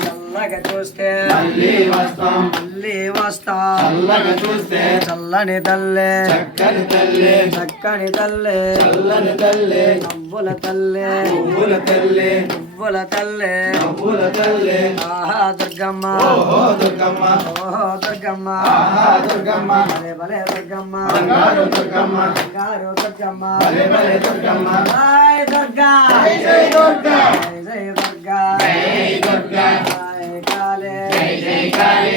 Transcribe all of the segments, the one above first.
చల్లగా చూస్తే మళ్ళీ వస్తాం చల్లగా చూస్తే చల్లని తల్లే చక్కని తల్లే చక్కని తల్లే చల్లని తల్లే నవ్వుల తల్లే నవ్వుల తల్లే నవ్వుల తల్లే నవ్వుల తల్లే ఆహా దుర్గమ్మ ఓహో దుర్గమ్మ ఓహో దుర్గమ్మ ఆహా దుర్గమ్మ భలే భలే దుర్గమ్మ బంగారు దుర్గమ్మ బంగారు దుర్గమ్మ భలే భలే దుర్గమ్మ జై దుర్గా జై దుర్గా జై దుర్గా జై దుర్గా జై కాళే జై కాళే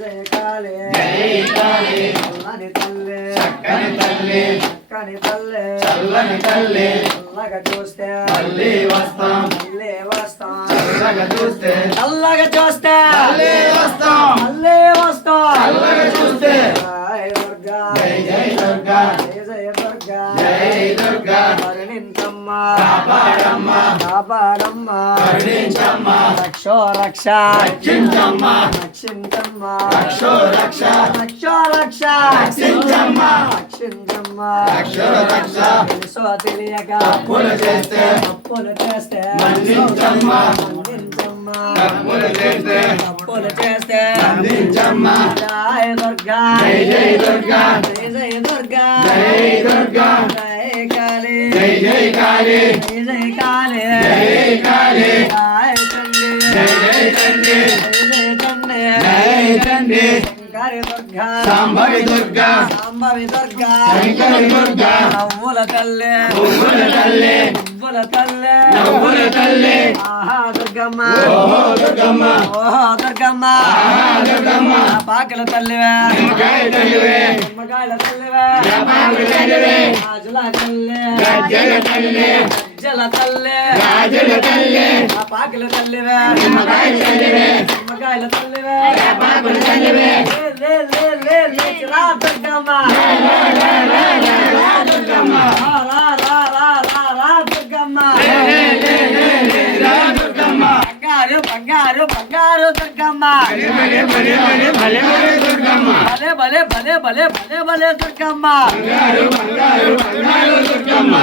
జై కాళే జై కాళే చల్లని తల్లే చక్కని తల్లే చక్కని తల్లే చల్లని తల్లే చల్లగా చూస్తే మళ్ళీ వస్తాం మళ్ళీ వస్తాం చల్లగా చూస్తే చల్లగా చూస్తే మళ్ళీ వస్తాం మళ్ళీ వస్తాం చల్లగా చూస్తే జై దుర్గా జై జై దుర్గా జై జై దుర్గా జై దుర్గా కరుణించమ్మ కాపాడమ్మ కాపాడమ్మ కరుణించమ్మ రక్షో రక్ష రక్షించమ్మ రక్షించమ్మ రక్షో రక్ష రక్షో రక్ష రక్షించమ్మ రక్షించమ్మ రక్షో రక్ష తెలుసో తెలియక తప్పులు చేస్తే మన్నించమ్మ మన్నించమ్మ తప్పులు చేస్తే మన్నించమ్మ జై దుర్గా జై జై దుర్గా జై జై దుర్గా జై దుర్గా జై కాళీ జై జై కాళీ జై జై కాళీ జై కాళీ జై చండి జై జై చండి జై చండి జై చండి శంకరి దుర్గా సాంబవి దుర్గా సాంబవి దుర్గా శంకరి దుర్గా నవ్వుల తల్లే నవ్వుల తల్లే నవ్వుల తల్లే నవ్వుల తల్లే ఆహా దుర్గమ్మ ఓహో దుర్గమ్మ ఓహో దుర్గమ్మ ఆహా దుర్గమ్మ పాకల తల్లివే నిమ్మకాయ తల్లివే నిమ్మకాయల తల్లివే పాకల తల్లివే రాజుల తల్లి రాజుల తల్లి రాజుల తల్లి రాజుల తల్లి పాకల తల్లివే నిమ్మకాయ తల్లివే నిమ్మకాయల తల్లివే పాకల తల్లివే లే లే లే లే రా దుర్గమ్మ రా దుర్గమ్మ రా రా రా రా రా దుర్గమ్మ లే లే లే లే రా దుర్గమ్మ బంగారు బంగారు బంగారు దుర్గమ్మ భలే భలే భలే భలే భలే దుర్గమ్మ భలే భలే భలే భలే భలే భలే దుర్గమ్మ బంగారు బంగారు బంగారు దుర్గమ్మ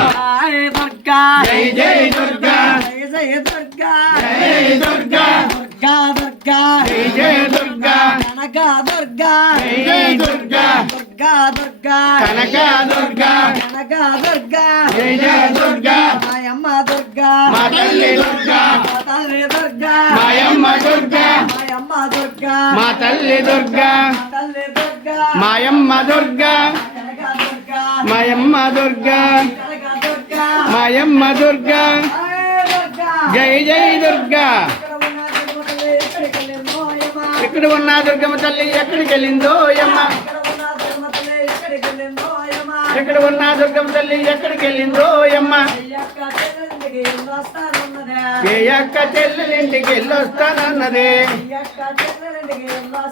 జై దుర్గా జై జై దుర్గా జై జై దుర్గా జై దుర్గా దుర్గా దుర్గా జై జై దుర్గా కనక దుర్గా జై జై దుర్గా దుర్గా దుర్గా కనక దుర్గా కనక దుర్గా జై జై దుర్గా మాయమ్మ దుర్గా మా తల్లి దుర్గా మా తల్లి దుర్గా మాయమ్మ దుర్గా మాయమ్మ దుర్గా మా తల్లి దుర్గా మా తల్లి దుర్గా మాయమ్మ దుర్గా కనక దుర్గా మాయమ్మ దుర్గా కనక దుర్గా మాయమ్మ దుర్గా జై జై దుర్గా ఇక్కడ ఉన్న దుర్గమ్మ తల్లి ఎక్కడికి వెళ్ళిందో యమ్మ ఇక్కడ ఉన్న దుర్గమ్మ తల్లి ఎక్కడికి వెళ్ళిందో యమ్మ ఏ అక్క చెల్లెలింటికి వెళ్ళొస్తానన్నదే